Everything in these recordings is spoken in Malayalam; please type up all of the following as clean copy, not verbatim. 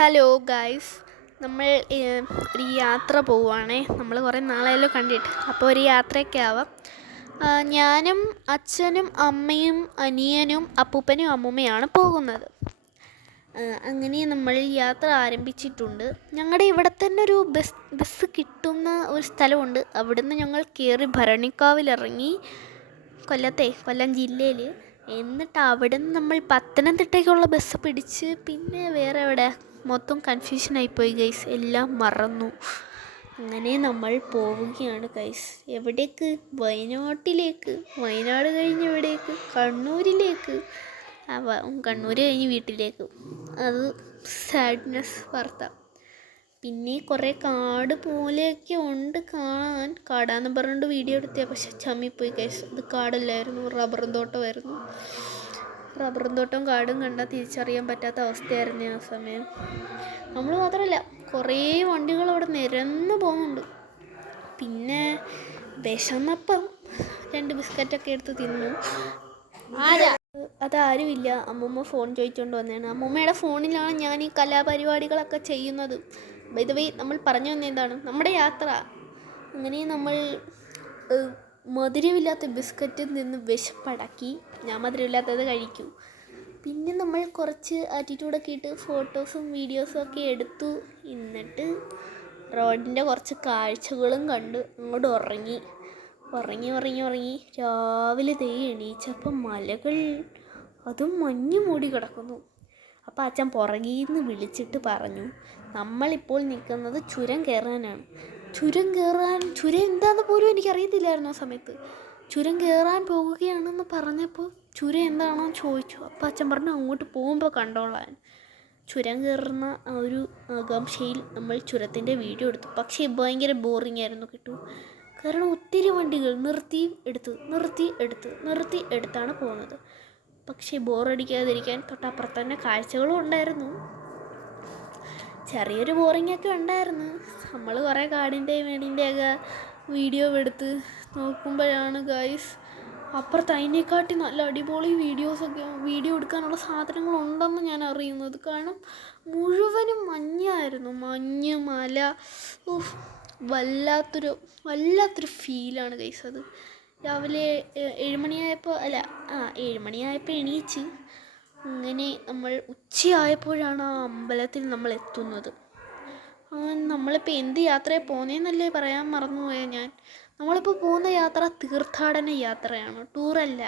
ഹലോ ഗൈസ്, നമ്മൾ ഒരു യാത്ര പോവുകയാണേ. നമ്മൾ കുറേ നാളായല്ലോ കണ്ടിട്ട്. അപ്പോൾ ഒരു യാത്രയൊക്കെ ആവാം. ഞാനും അച്ഛനും അമ്മയും അനിയനും അപ്പൂപ്പനും അമ്മൂമ്മയാണ് പോകുന്നത്. അങ്ങനെ നമ്മൾ യാത്ര ആരംഭിച്ചിട്ടുണ്ട്. ഞങ്ങളുടെ ഇവിടെ തന്നെ ഒരു ബസ് കിട്ടുന്ന ഒരു സ്ഥലമുണ്ട്. അവിടുന്ന് ഞങ്ങൾ കയറി ഭരണിക്കാവിലിറങ്ങി, കൊല്ലം ജില്ലയിൽ. എന്നിട്ട് അവിടെ നിന്ന് നമ്മൾ പത്തനംതിട്ടയ്ക്കുള്ള ബസ് പിടിച്ച് പിന്നെ വേറെ എവിടെ മൊത്തം കൺഫ്യൂഷനായിപ്പോയി ഗൈസ്, എല്ലാം മറന്നു. അങ്ങനെ നമ്മൾ പോവുകയാണ് ഗൈസ്. എവിടേക്ക്? വയനാട്ടിലേക്ക്. വയനാട് കഴിഞ്ഞ് എവിടേക്ക്? കണ്ണൂരിലേക്ക്. കണ്ണൂർ കഴിഞ്ഞ് വീട്ടിലേക്ക്. അത് സാഡ്നെസ് വാർത്ത. പിന്നെ കുറേ കാട് പോലെയൊക്കെ ഉണ്ട് കാണാൻ. കാടാന്ന് പറഞ്ഞുകൊണ്ട് വീഡിയോ എടുത്തതാണ്, പക്ഷെ ചമ്മിപ്പോയി ഗൈസ്. അത് കാടല്ലായിരുന്നു, റബ്ബറും തോട്ടമായിരുന്നു. റബ്ബറും തോട്ടവും കാടും കണ്ടാൽ തിരിച്ചറിയാൻ പറ്റാത്ത അവസ്ഥയായിരുന്നു ആ സമയം. നമ്മൾ മാത്രമല്ല, കുറേ വണ്ടികൾ അവിടെ നിരന്ന് പോകുന്നുണ്ട്. പിന്നെ വിശന്നപ്പം 2 ബിസ്ക്കറ്റൊക്കെ എടുത്ത് തിന്നു. അതാരുമില്ല, അമ്മൂമ്മ ഫോൺ ചോദിച്ചുകൊണ്ട് വന്നതാണ്. അമ്മൂമ്മയുടെ ഫോണിലാണ് ഞാൻ ഈ കലാപരിപാടികളൊക്കെ ചെയ്യുന്നത്. ബൈ ദ വേ, നമ്മൾ പറഞ്ഞു വന്നതാണ് നമ്മുടെ യാത്ര. അങ്ങനെ നമ്മൾ മധുരമില്ലാത്ത ബിസ്ക്കറ്റ് നിന്ന് വിശപ്പടക്കി. ഞാൻ മധുരമില്ലാത്തത് കഴിക്കൂ. പിന്നെ നമ്മൾ കുറച്ച് ആറ്റിറ്റ്യൂഡൊക്കെ ഇട്ട് ഫോട്ടോസും വീഡിയോസും ഒക്കെ എടുത്തു. എന്നിട്ട് റോഡിൻ്റെ കുറച്ച് കാഴ്ചകളും കണ്ട് അങ്ങോട്ട് ഉറങ്ങി. രാവിലെ എണീച്ചപ്പം മലകൾ, അതും മഞ്ഞ് മൂടി കിടക്കുന്നു. അപ്പോൾ അച്ഛൻ പുറകിൽ നിന്ന് വിളിച്ചിട്ട് പറഞ്ഞു, നമ്മളിപ്പോൾ നിൽക്കുന്നത് ചുരം കയറാനാണ്. ചുരം എന്താണെന്ന് പോലും എനിക്കറിയത്തില്ലായിരുന്നു ആ സമയത്ത്. ചുരം കയറാൻ പോവുകയാണെന്ന് പറഞ്ഞപ്പോൾ ചുരം എന്താണോ ചോദിച്ചു. അപ്പോൾ അച്ഛൻ പറഞ്ഞു, അങ്ങോട്ട് പോകുമ്പോൾ കണ്ടോളാൻ. ചുരം കയറുന്ന ആ ഒരു ആകാംക്ഷയിൽ നമ്മൾ ചുരത്തിൻ്റെ വീഡിയോ എടുത്തു. പക്ഷേ ഭയങ്കര ബോറിംഗ് ആയിരുന്നു കേട്ടോ. കാരണം ഒത്തിരി വണ്ടികൾ നിർത്തി എടുത്താണ് പോകുന്നത്. പക്ഷേ ബോറടിക്കാതിരിക്കാൻ തൊട്ടപ്പുറത്ത് തന്നെ കാഴ്ചകളും ഉണ്ടായിരുന്നു. ചെറിയൊരു ബോറിങ്ങൊക്കെ ഉണ്ടായിരുന്നു. നമ്മൾ കുറേ കാടിൻ്റെയും വീടിൻ്റെയൊക്കെ വീഡിയോ എടുത്ത് നോക്കുമ്പോഴാണ് ഗൈസ്, അപ്പുറത്ത് അതിനെക്കാട്ടി നല്ല അടിപൊളി വീഡിയോ എടുക്കാനുള്ള സാധനങ്ങളുണ്ടെന്ന് ഞാൻ അറിയുന്നത്. കാരണം മുഴുവനും മഞ്ഞായിരുന്നു. മഞ്ഞ്, മല, വല്ലാത്തൊരു ഫീലാണ് ഗൈസ് അത്. രാവിലെ 7 മണിയായപ്പോൾ എണീച്ച്. അങ്ങനെ നമ്മൾ ഉച്ചയായപ്പോഴാണ് ആ അമ്പലത്തിൽ നമ്മൾ എത്തുന്നത്. നമ്മളിപ്പോൾ എന്ത് യാത്രയാണ് പോകുന്നതെന്നല്ലേ പറയാൻ മറന്നുപോയ ഞാൻ. നമ്മളിപ്പോൾ പോകുന്ന യാത്ര തീർത്ഥാടന യാത്രയാണ്, ടൂറല്ല.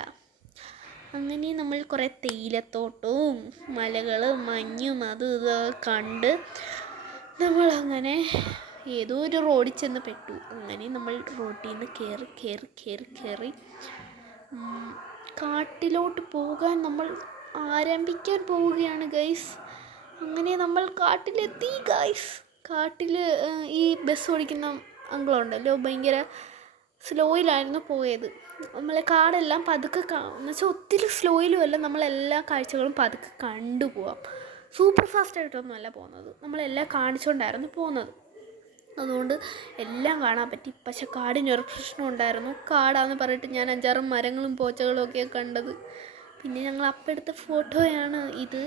അങ്ങനെ നമ്മൾ കുറേ തേയിലത്തോട്ടവും മലകളും മഞ്ഞും അതും ഇതൊക്കെ കണ്ട് നമ്മളങ്ങനെ ഏതോ ഒരു റോഡിൽ ചെന്ന് പെട്ടു. അങ്ങനെ നമ്മൾ റോഡിൽ നിന്ന് കയറി കാട്ടിലോട്ട് പോകാൻ നമ്മൾ ആരംഭിക്കാൻ പോവുകയാണ് ഗൈസ്. അങ്ങനെ നമ്മൾ കാട്ടിലെത്തി ഗൈസ്. കാട്ടിൽ ഈ ബസ് ഓടിക്കുന്ന അങ്കിളുണ്ടല്ലോ, ഭയങ്കര സ്ലോയിലായിരുന്നു പോയത്. നമ്മളെ കാടെല്ലാം പതുക്കെ എന്നുവെച്ചാൽ ഒത്തിരി സ്ലോയിലും അല്ല, നമ്മളെല്ലാ കാഴ്ചകളും പതുക്കെ കണ്ടുപോകാം. സൂപ്പർ ഫാസ്റ്റായിട്ടൊന്നും അല്ല പോകുന്നത്, നമ്മളെല്ലാം കാണിച്ചുകൊണ്ടായിരുന്നു പോകുന്നത്. അതുകൊണ്ട് എല്ലാം കാണാൻ പറ്റി. പക്ഷെ കാടിനൊരു പ്രശ്നം ഉണ്ടായിരുന്നു. കാടാന്ന് പറഞ്ഞിട്ട് ഞാൻ 5-6 മരങ്ങളും പോച്ചകളും ഒക്കെ കണ്ടത്. പിന്നെ ഞങ്ങൾ അപ്പം എടുത്ത ഫോട്ടോയാണ് ഇത്.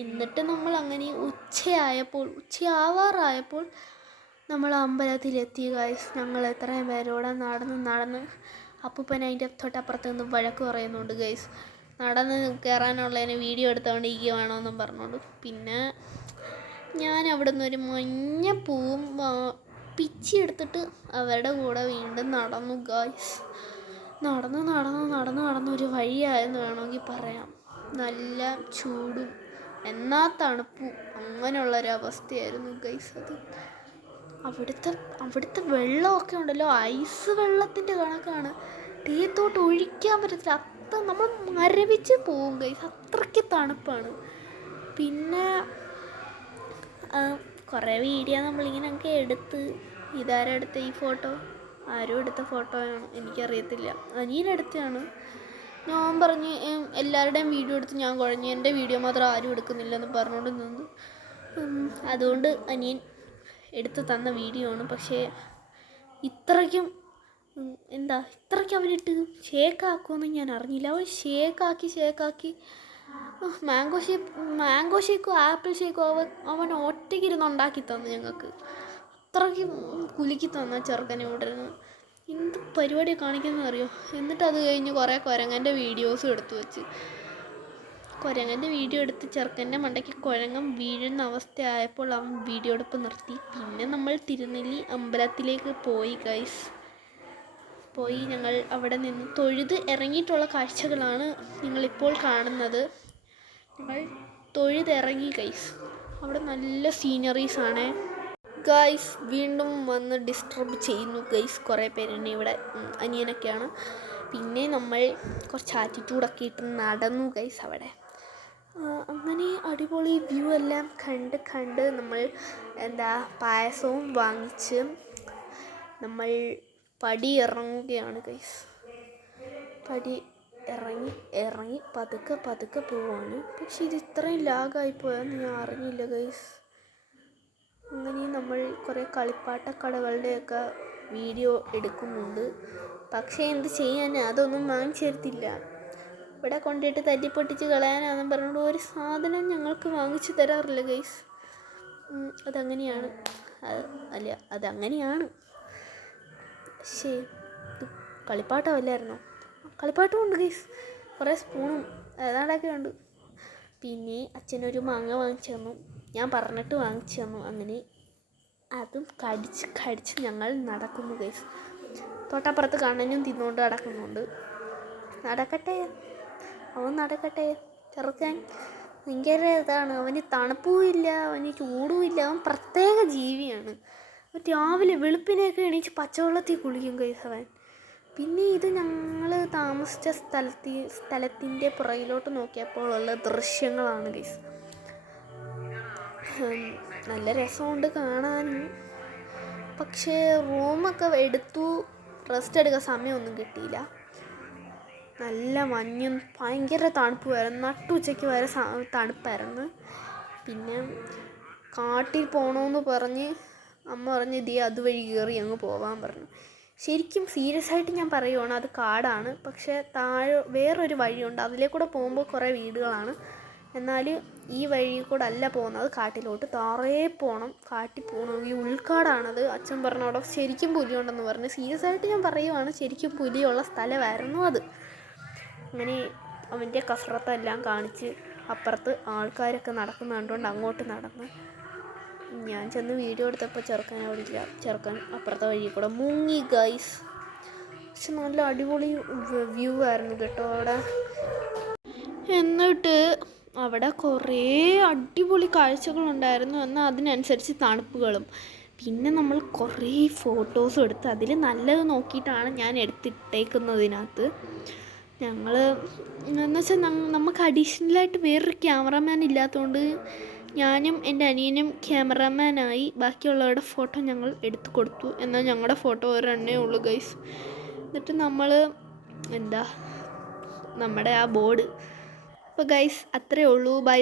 എന്നിട്ട് നമ്മൾ അങ്ങനെ ഉച്ചയാവാറായപ്പോൾ നമ്മൾ അമ്പലത്തിലെത്തി ഗൈസ്. ഞങ്ങൾ എത്രയും പേരോടെ നടന്ന് അപ്പൂപ്പൻ അതിൻ്റെ തൊട്ടപ്പുറത്ത് നിന്ന് വഴക്ക് പറയുന്നുണ്ട് ഗൈസ്. നടന്ന് കയറാനുള്ളതിന് വീഡിയോ എടുത്തുകൊണ്ടിരിക്കുകയാണോ എന്നും പറഞ്ഞുകൊണ്ട്. പിന്നെ ഞാൻ അവിടെ നിന്ന് ഒരു മഞ്ഞപ്പൂവും പിച്ചി എടുത്തിട്ട് അവരുടെ കൂടെ വീണ്ടും നടന്നു ഗൈസ്. നടന്ന് ഒരു വഴിയായെന്ന് വേണമെങ്കിൽ പറയാം. നല്ല ചൂടും എന്നാ തണുപ്പും അങ്ങനെയുള്ളൊരവസ്ഥയായിരുന്നു ഗൈസ് അത്. അവിടുത്തെ വെള്ളമൊക്കെ ഉണ്ടല്ലോ, ഐസ് വെള്ളത്തിൻ്റെ കണക്കാണ്. തീയത്തോട്ട് ഒഴിക്കാൻ പറ്റത്തില്ല, അത്ര നമ്മൾ മരവിച്ച് പോവും ഗൈസ്, അത്രയ്ക്ക് തണുപ്പാണ്. പിന്നെ കുറേ വീഡിയോ നമ്മളിങ്ങനെയൊക്കെ എടുത്ത്. ഇതാരെടുത്ത ഈ ഫോട്ടോ? ആരും എടുത്ത ഫോട്ടോയാണ്, എനിക്കറിയത്തില്ല. അനിയനെടുത്തതാണ്. ഞാൻ പറഞ്ഞ് എല്ലാവരുടെയും വീഡിയോ എടുത്ത് ഞാൻ കുഴഞ്ഞ്, എൻ്റെ വീഡിയോ മാത്രം ആരും എടുക്കുന്നില്ലെന്ന് പറഞ്ഞുകൊണ്ട് നിന്ന്. അതുകൊണ്ട് അനിയൻ എടുത്ത് തന്ന വീഡിയോ ആണ്. പക്ഷേ ഇത്രയ്ക്കും അവനിട്ട് ഷേക്കാക്കുമെന്ന് ഞാൻ അറിഞ്ഞില്ല. അവൻ ഷേക്കാക്കി മാംഗോ ഷേക്കും ആപ്പിൾ ഷേക്കും അവൻ ഒറ്റയ്ക്കിരുന്ന് ഉണ്ടാക്കി തന്നു ഞങ്ങൾക്ക്. അത്രയ്ക്ക് കുലുക്കി തന്ന ചെറുക്കനെ ഉടനെ എന്ത് പരിപാടി കാണിക്കുന്നത് അറിയോ. എന്നിട്ട് അത് കഴിഞ്ഞ് കുറേ കുരങ്ങൻ്റെ വീഡിയോസും എടുത്തു വെച്ച്. കുരങ്ങൻ്റെ വീഡിയോ എടുത്ത് ചെറുക്കൻ്റെ മണ്ടയ്ക്ക് കുരങ്ങൻ വീഴുന്ന അവസ്ഥയായപ്പോൾ അവൻ വീഡിയോ എടുപ്പ് നിർത്തി. പിന്നെ നമ്മൾ തിരുനെല്ലി അമ്പലത്തിലേക്ക് പോയി ഗൈസ്. ഞങ്ങൾ അവിടെ നിന്ന് തൊഴുത് ഇറങ്ങിയിട്ടുള്ള കാഴ്ചകളാണ് നിങ്ങളിപ്പോൾ കാണുന്നത്. ഞങ്ങൾ തൊഴുതിറങ്ങി ഗൈസ്. അവിടെ നല്ല സീനറീസാണ് ഗൈസ്. വീണ്ടും വന്ന് ഡിസ്റ്റർബ് ചെയ്യുന്നു ഗൈസ് കുറേ പേരെന്നെ ഇവിടെ, അനിയനൊക്കെയാണ്. പിന്നെ നമ്മൾ കുറച്ച് ആറ്റിറ്റ്യൂഡൊക്കെ ഇട്ട് നടന്നു ഗൈസ് അവിടെ. അങ്ങനെ അടിപൊളി വ്യൂ എല്ലാം കണ്ട് നമ്മൾ പായസവും വാങ്ങിച്ച് നമ്മൾ പടി ഇറങ്ങുകയാണ് ഗൈസ്. പടി ഇറങ്ങി പതുക്കെ പോവാണ്. പക്ഷെ ഇത് ഇത്രയും ലാഗായിപ്പോയെന്ന് ഞാൻ അറിഞ്ഞില്ല ഗൈസ്. അങ്ങനെ നമ്മൾ കുറേ കളിപ്പാട്ടക്കടകളുടെയൊക്കെ വീഡിയോ എടുക്കുന്നുണ്ട്. പക്ഷേ എന്ത് ചെയ്യാൻ, അതൊന്നും വാങ്ങിച്ചു തരത്തില്ല. ഇവിടെ കൊണ്ടിട്ട് തല്ലിപ്പൊട്ടിച്ച് കളയാനാണെന്ന് പറഞ്ഞുകൊണ്ട് ഒരു സാധനം ഞങ്ങൾക്ക് വാങ്ങിച്ചു തരാറില്ല ഗൈസ്. അതങ്ങനെയാണ്. അതങ്ങനെയാണ്. പക്ഷേ ഇത് കളിപ്പാട്ടമല്ലായിരുന്നോ? കളിപ്പാട്ടം ഉണ്ട് ഗൈസ്. കുറേ സ്പൂണും ഏതാണ്ടൊക്കെ ഉണ്ട്. പിന്നെ അച്ഛനൊരു മാങ്ങ വാങ്ങിച്ചു തന്നു. ഞാൻ പറഞ്ഞിട്ട് വാങ്ങിച്ചു തന്നു. അങ്ങനെ അതും കടിച്ച് ഞങ്ങൾ നടക്കുന്നു ഗൈസ്. തൊട്ടപ്പുറത്ത് കണ്ണനും തിന്നുകൊണ്ട് നടക്കുന്നുണ്ട്. അവൻ നടക്കട്ടെ. ചെറുക്കൻ ഭയങ്കര ഇതാണ്. അവന് തണുപ്പുമില്ല, അവന് ചൂടുമില്ല. അവൻ പ്രത്യേക ജീവിയാണ്. രാവിലെ വെളുപ്പിനെയൊക്കെ എണീച്ച് പച്ചവെള്ളത്തിൽ കുളിക്കും ഗൈസ് അവൻ. പിന്നെ ഇത് ഞങ്ങൾ താമസിച്ച സ്ഥലത്തിൻ്റെ പുറകിലോട്ട് നോക്കിയപ്പോൾ ഉള്ള ദൃശ്യങ്ങളാണ് ഗൈസ്. നല്ല രസമുണ്ട് കാണാനും. പക്ഷേ റൂമൊക്കെ എടുത്തു, റെസ്റ്റ് എടുക്കാൻ സമയമൊന്നും കിട്ടിയില്ല. നല്ല മഞ്ഞും ഭയങ്കര തണുപ്പുമായിരുന്നു. നട്ടുച്ചയ്ക്ക് വരെ തണുപ്പായിരുന്നു. പിന്നെ കാട്ടിൽ പോകണമെന്ന് പറഞ്ഞ് അമ്മ പറഞ്ഞ് അതുവഴി കയറി അങ്ങ് പോകാൻ പറഞ്ഞു. ശരിക്കും സീരിയസ് ആയിട്ട് ഞാൻ പറയുവാണ്, അത് കാടാണ്. പക്ഷേ താഴെ വേറൊരു വഴിയുണ്ട്. അതിലേക്കൂടെ പോകുമ്പോൾ കുറേ വീടുകളാണ്. എന്നാൽ ഈ വഴി കൂടെ അല്ല പോകുന്നത്, കാട്ടിലോട്ട് താറേ പോകണം. കാട്ടിൽ പോകണം. ഈ ഉൾക്കാടാണത്. അച്ഛൻ പറഞ്ഞു അവിടെ ശരിക്കും പുലിയുണ്ടെന്ന് പറഞ്ഞ്. സീരിയസ് ആയിട്ട് ഞാൻ പറയുവാണ്, ശരിക്കും പുലിയുള്ള സ്ഥലമായിരുന്നു അത്. അങ്ങനെ അവൻ്റെ കസറത്തെല്ലാം കാണിച്ച് അപ്പുറത്ത് ആൾക്കാരൊക്കെ നടക്കുന്ന കണ്ടുകൊണ്ട് അങ്ങോട്ട് നടന്ന് ഞാൻ ചെന്ന് വീഡിയോ എടുത്തപ്പോൾ ചെറുക്കൻ അവിടെ ഇല്ല. ചെറുക്കൻ അപ്പുറത്തെ വഴി കൂടെ മുങ്ങി ഗൈസ്. പക്ഷെ നല്ല അടിപൊളി വ്യൂ ആയിരുന്നു കേട്ടോ അവിടെ. എന്നിട്ട് അവിടെ കുറേ അടിപൊളി കാഴ്ചകളുണ്ടായിരുന്നു. എന്നാൽ അതിനനുസരിച്ച് തണുപ്പുകളും. പിന്നെ നമ്മൾ കുറേ ഫോട്ടോസും എടുത്ത് അതിൽ നല്ലത് നോക്കിയിട്ടാണ് ഞാൻ എടുത്തിട്ടേക്കുന്നതിനകത്ത്. ഞങ്ങൾ എന്ന് വെച്ചാൽ നമുക്ക് അഡീഷണലായിട്ട് വേറൊരു ക്യാമറാമാൻ ഇല്ലാത്തതുകൊണ്ട് ഞാനും എൻ്റെ അനിയനും ക്യാമറാമാനായി ബാക്കിയുള്ളവരുടെ ഫോട്ടോ ഞങ്ങൾ എടുത്തു കൊടുത്തു. എന്നാൽ ഞങ്ങളുടെ ഫോട്ടോ ഒരെണ്ണേ ഉള്ളൂ ഗൈസ്. എന്നിട്ട് നമ്മൾ നമ്മുടെ ആ ബോർഡ്. അപ്പോൾ ഗൈസ് അത്രയേ ഉള്ളൂ. ബൈ.